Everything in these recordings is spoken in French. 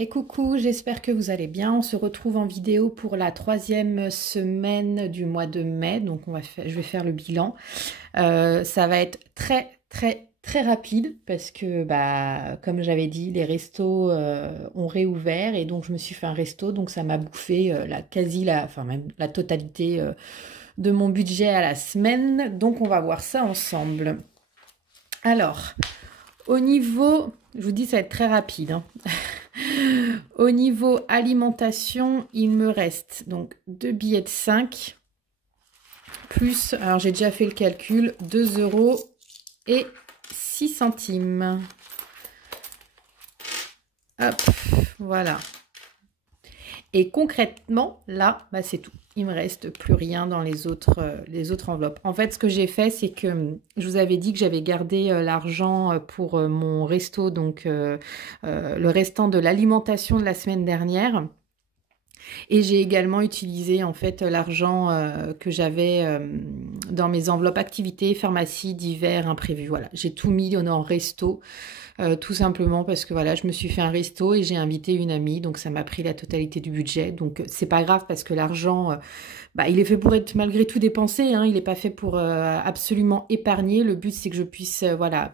Et coucou, j'espère que vous allez bien. On se retrouve en vidéo pour la 3e semaine du mois de mai. Donc je vais faire le bilan. Ça va être très rapide parce que comme j'avais dit, les restos ont réouvert et donc je me suis fait un resto. Donc ça m'a bouffé même la totalité de mon budget à la semaine. Donc on va voir ça ensemble. Alors, au niveau, je vous dis ça va être très rapide, hein. Au niveau alimentation, il me reste donc 2 billets de 5 plus, alors j'ai déjà fait le calcul, 2,06 €. Hop, voilà. Et concrètement, là, c'est tout. Il me reste plus rien dans les autres enveloppes. En fait, ce que j'ai fait, c'est que je vous avais dit que j'avais gardé l'argent pour mon resto, donc le restant de l'alimentation de la semaine dernière. Et j'ai également utilisé en fait l'argent que j'avais dans mes enveloppes activités, pharmacie, divers, imprévus. Voilà, j'ai tout mis en resto. Tout simplement parce que voilà, je me suis fait un resto et j'ai invité une amie, donc ça m'a pris la totalité du budget. Donc c'est pas grave parce que l'argent, il est fait pour être malgré tout dépensé, hein, il n'est pas fait pour absolument épargner. Le but c'est que je puisse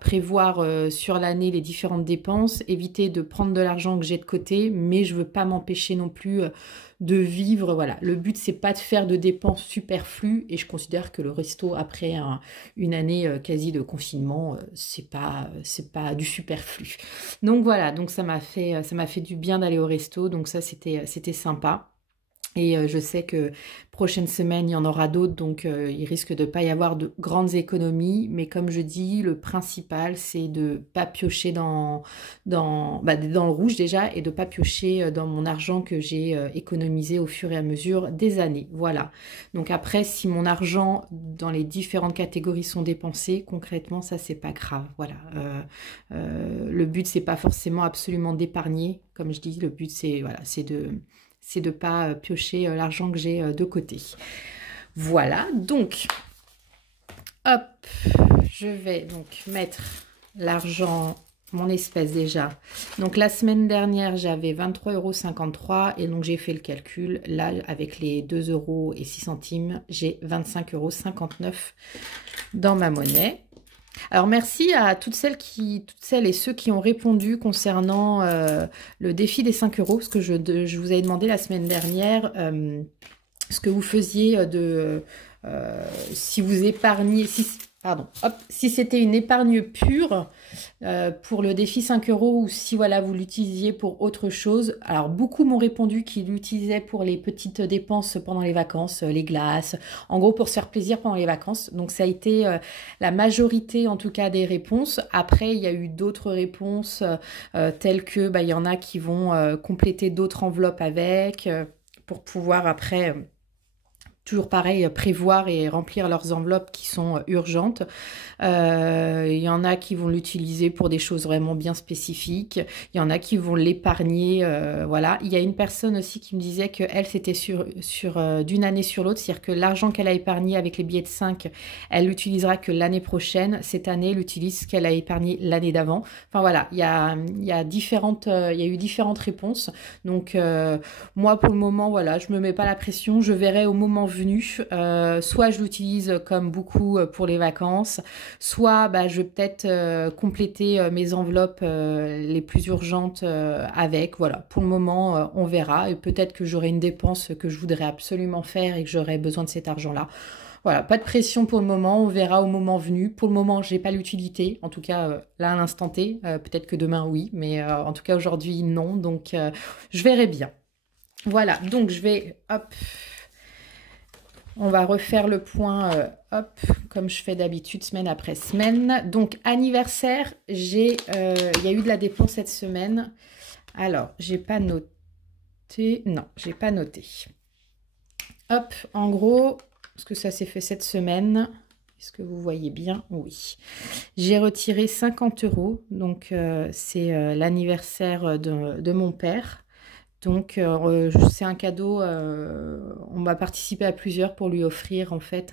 prévoir sur l'année les différentes dépenses, éviter de prendre de l'argent que j'ai de côté, mais je veux pas m'empêcher non plus de vivre. Voilà, le but c'est pas de faire de dépenses superflues et je considère que le resto après une année quasi de confinement, c'est pas du superflu. Donc voilà, donc ça m'a fait du bien d'aller au resto, donc ça c'était sympa. Et je sais que prochaine semaine, il y en aura d'autres, donc il risque de pas y avoir de grandes économies. Mais comme je dis, le principal, c'est de pas piocher dans le rouge déjà et de pas piocher dans mon argent que j'ai économisé au fur et à mesure des années. Voilà. Donc après, si mon argent dans les différentes catégories sont dépensés, concrètement, ça, c'est pas grave. Voilà. Le but, c'est pas forcément absolument d'épargner. Comme je dis, le but, c'est de pas piocher l'argent que j'ai de côté. Voilà, donc, hop, je vais donc mettre l'argent, mon espèce déjà. Donc la semaine dernière, j'avais 23,53 € et donc j'ai fait le calcul. Là, avec les 2,06 €, j'ai 25,59 € dans ma monnaie. Alors merci à toutes celles et ceux qui ont répondu concernant le défi des 5 €, parce que je vous avais demandé la semaine dernière ce que vous faisiez si vous épargniez, si c'était une épargne pure pour le défi 5 € ou si voilà vous l'utilisiez pour autre chose. Alors beaucoup m'ont répondu qu'ils l'utilisaient pour les petites dépenses pendant les vacances, les glaces, en gros pour se faire plaisir pendant les vacances. Donc ça a été la majorité en tout cas des réponses. Après il y a eu d'autres réponses telles que il y en a qui vont compléter d'autres enveloppes avec pour pouvoir après toujours pareil, prévoir et remplir leurs enveloppes qui sont urgentes. Il y en a qui vont l'utiliser pour des choses vraiment bien spécifiques. Il y en a qui vont l'épargner. Voilà. Il y a une personne aussi qui me disait qu'elle, c'était sur d'une année sur l'autre. C'est-à-dire que l'argent qu'elle a épargné avec les billets de 5, elle l'utilisera que l'année prochaine. Cette année, elle utilise ce qu'elle a épargné l'année d'avant. Enfin voilà, il y a eu différentes réponses. Donc moi, pour le moment, voilà, je me mets pas la pression. Je verrai au moment venu. Soit je l'utilise comme beaucoup pour les vacances, soit je vais peut-être compléter mes enveloppes les plus urgentes avec. Voilà, pour le moment, on verra. Et peut-être que j'aurai une dépense que je voudrais absolument faire et que j'aurai besoin de cet argent-là. Voilà, pas de pression pour le moment, on verra au moment venu. Pour le moment, j'ai pas l'utilité, en tout cas là à l'instant T. Peut-être que demain oui, mais en tout cas aujourd'hui non. Donc je verrai bien. Voilà, donc je vais, hop, on va refaire le point, hop, comme je fais d'habitude, semaine après semaine. Donc, anniversaire, il y a eu de la dépense cette semaine. Alors, j'ai pas noté. Non, j'ai pas noté. Hop, en gros, parce que ça s'est fait cette semaine. Est-ce que vous voyez bien? Oui. J'ai retiré 50 €. Donc, c'est l'anniversaire de mon père. Donc, c'est un cadeau, on va participer à plusieurs pour lui offrir en fait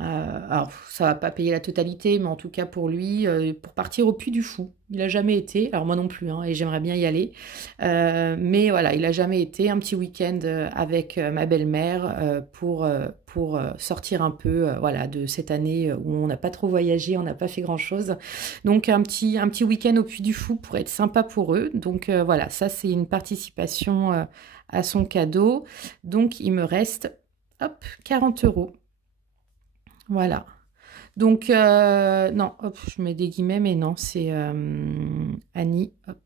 Alors, ça va pas payer la totalité, mais en tout cas pour lui, pour partir au Puy du Fou. Il a jamais été, alors moi non plus, hein, et j'aimerais bien y aller. Mais voilà, il a jamais été. Un petit week-end avec ma belle-mère pour sortir un peu voilà, de cette année où on n'a pas trop voyagé, on n'a pas fait grand-chose. Donc un petit week-end au Puy du Fou pourrait être sympa pour eux. Donc voilà, ça c'est une participation à son cadeau. Donc il me reste, hop, 40 euros. Voilà. Donc, non, hop, je mets des guillemets, mais non, c'est Annie. Hop,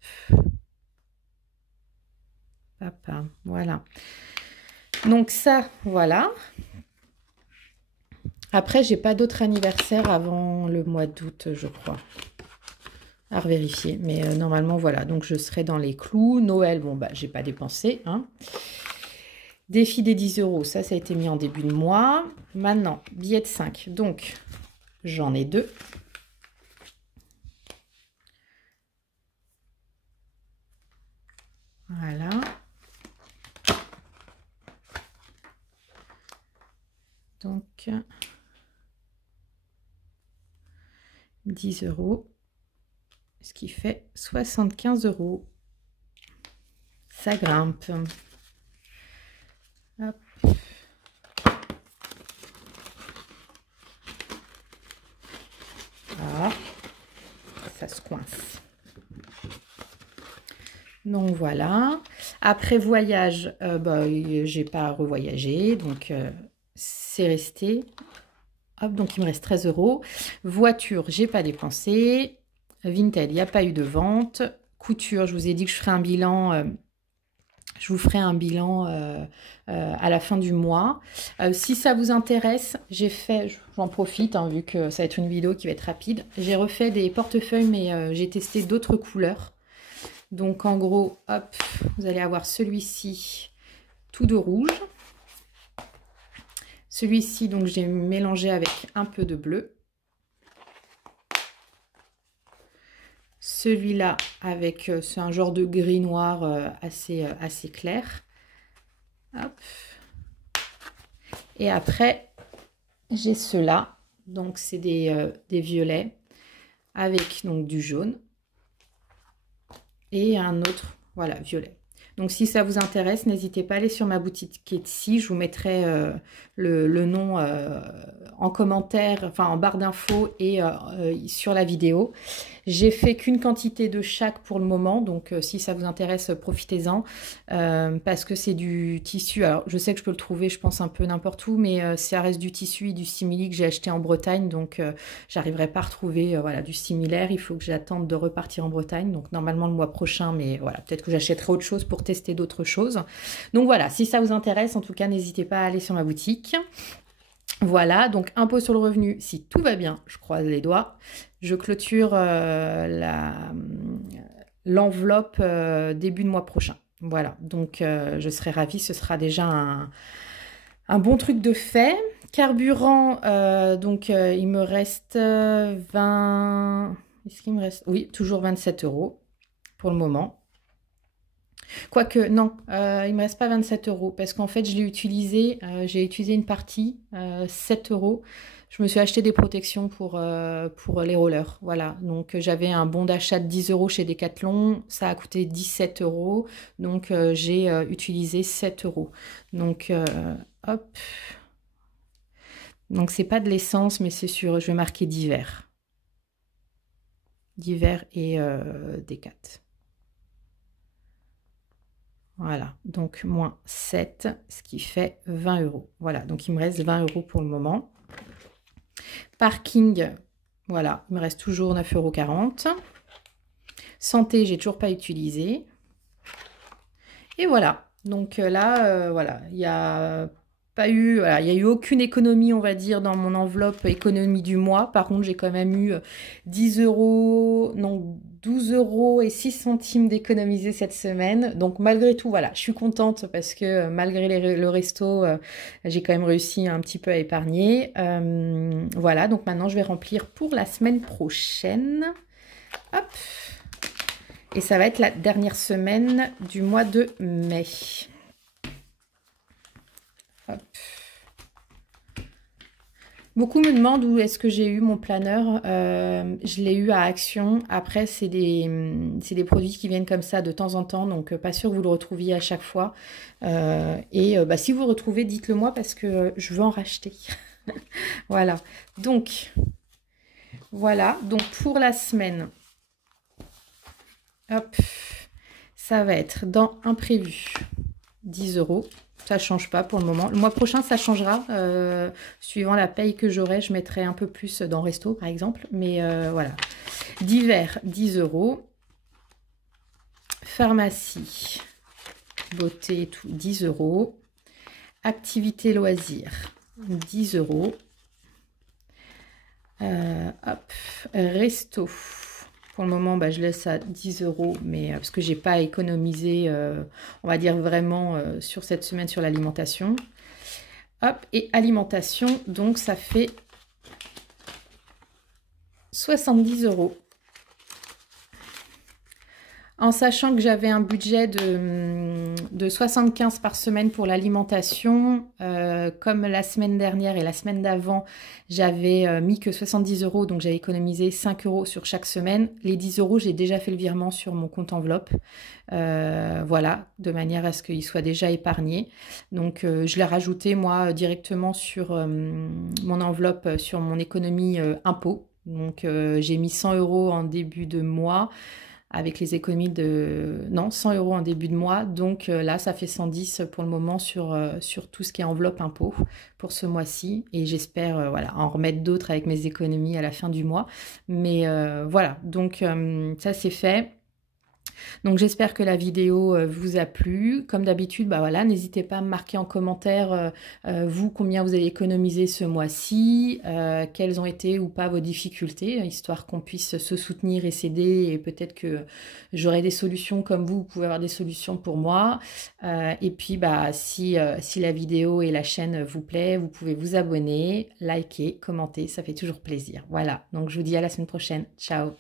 papa, voilà. Donc ça, voilà. Après, j'ai pas d'autre anniversaire avant le mois d'août, je crois. À revérifier. Mais normalement, voilà. Donc, je serai dans les clous. Noël, bon, bah, j'ai pas dépensé, hein. Défi des 10 euros, ça a été mis en début de mois. Maintenant, billet de 5. Donc, j'en ai 2. Voilà. Donc, 10 euros, ce qui fait 75 euros. Ça grimpe. Hop. Ah, ça se coince. Donc voilà. Après voyage, bah, j'ai pas revoyagé, donc c'est resté. Hop, donc il me reste 13 euros. Voiture, j'ai pas dépensé. Vinted, il n'y a pas eu de vente. Couture, je vous ai dit que je ferai un bilan. Je vous ferai un bilan à la fin du mois. Si ça vous intéresse, j'ai fait, j'en profite, hein, vu que ça va être une vidéo qui va être rapide. J'ai refait des portefeuilles, mais j'ai testé d'autres couleurs. Donc en gros, hop, vous allez avoir celui-ci tout de rouge. Celui-ci, donc j'ai mélangé avec un peu de bleu. Celui-là avec, c'est un genre de gris noir assez clair. Hop. Et après, j'ai ceux-là. Donc c'est des violets avec donc du jaune. Et un autre, voilà, violet. Donc si ça vous intéresse, n'hésitez pas à aller sur ma boutique Etsy. Je vous mettrai le nom en commentaire, enfin en barre d'infos et sur la vidéo. J'ai fait qu'une quantité de chaque pour le moment, donc si ça vous intéresse, profitez-en, parce que c'est du tissu. Alors je sais que je peux le trouver, je pense un peu n'importe où, mais ça reste du tissu et du simili que j'ai acheté en Bretagne, donc j'arriverai pas à retrouver voilà, du similaire. Il faut que j'attende de repartir en Bretagne, donc normalement le mois prochain, mais voilà, peut-être que j'achèterai autre chose pour tester d'autres choses. Donc voilà, si ça vous intéresse, en tout cas, n'hésitez pas à aller sur ma boutique. Voilà, donc impôt sur le revenu, si tout va bien, je croise les doigts, je clôture l'enveloppe début de mois prochain. Voilà, donc je serai ravie, ce sera déjà un bon truc de fait. Carburant, donc il me reste 20... Est-ce qu'il me reste? Oui, toujours 27 euros pour le moment. Quoique, non, il me reste pas 27 euros parce qu'en fait, je l'ai utilisé, j'ai utilisé une partie, 7 euros. Je me suis acheté des protections pour les rollers. Voilà, donc j'avais un bon d'achat de 10 euros chez Decathlon, ça a coûté 17 euros, donc j'ai utilisé 7 euros. Donc, hop. Donc, c'est pas de l'essence, mais c'est sûr, je vais marquer d'hiver. D'hiver et Decat. Voilà, donc moins 7, ce qui fait 20 euros. Voilà, donc il me reste 20 euros pour le moment. Parking, voilà, il me reste toujours 9,40 €. Santé, j'ai toujours pas utilisé. Et voilà, donc là, voilà, il n'y a pas eu, voilà, il y a eu aucune économie, on va dire, dans mon enveloppe économie du mois. Par contre, j'ai quand même eu 10 euros, non, 12 euros et 6 centimes d'économiser cette semaine. Donc, malgré tout, voilà, je suis contente parce que malgré le resto, j'ai quand même réussi un petit peu à épargner. Voilà, donc maintenant, je vais remplir pour la semaine prochaine. Hop! Et ça va être la dernière semaine du mois de mai. Hop. Beaucoup me demandent où est-ce que j'ai eu mon planeur. Je l'ai eu à Action. Après, c'est des produits qui viennent comme ça de temps en temps, donc pas sûr que vous le retrouviez à chaque fois. Bah, si vous le retrouvez, dites-le moi parce que je veux en racheter. Voilà. Donc, voilà. Donc, pour la semaine, hop, ça va être dans imprévu, 10 €. Ça ne change pas pour le moment. Le mois prochain, ça changera. Suivant la paye que j'aurai, je mettrai un peu plus dans resto, par exemple. Mais voilà. Divers, 10 €. Pharmacie, beauté et tout, 10 €. Activité loisirs, 10 €. Hop, resto. Pour le moment, bah, je laisse à 10 €, mais parce que j'ai pas économisé, on va dire vraiment sur cette semaine sur l'alimentation. Hop, et alimentation, donc ça fait 70 €. En sachant que j'avais un budget de 75 par semaine pour l'alimentation, comme la semaine dernière et la semaine d'avant, j'avais mis que 70 €, donc j'avais économisé 5 € sur chaque semaine. Les 10 €, j'ai déjà fait le virement sur mon compte enveloppe, voilà, de manière à ce qu'il soit déjà épargné. Donc je l'ai rajouté moi directement sur mon enveloppe, sur mon économie impôt. Donc j'ai mis 100 € en début de mois, avec les économies de... Non, 100 € en début de mois. Donc là, ça fait 110 pour le moment sur tout ce qui est enveloppe impôt pour ce mois-ci. Et j'espère voilà, en remettre d'autres avec mes économies à la fin du mois. Mais voilà, donc ça c'est fait. Donc j'espère que la vidéo vous a plu. Comme d'habitude, bah voilà, n'hésitez pas à me marquer en commentaire vous combien vous avez économisé ce mois-ci, quelles ont été ou pas vos difficultés, histoire qu'on puisse se soutenir et s'aider, et peut-être que j'aurai des solutions comme vous pouvez avoir des solutions pour moi. Et puis bah si la vidéo et la chaîne vous plaît, vous pouvez vous abonner, liker, commenter, ça fait toujours plaisir. Voilà, donc je vous dis à la semaine prochaine. Ciao!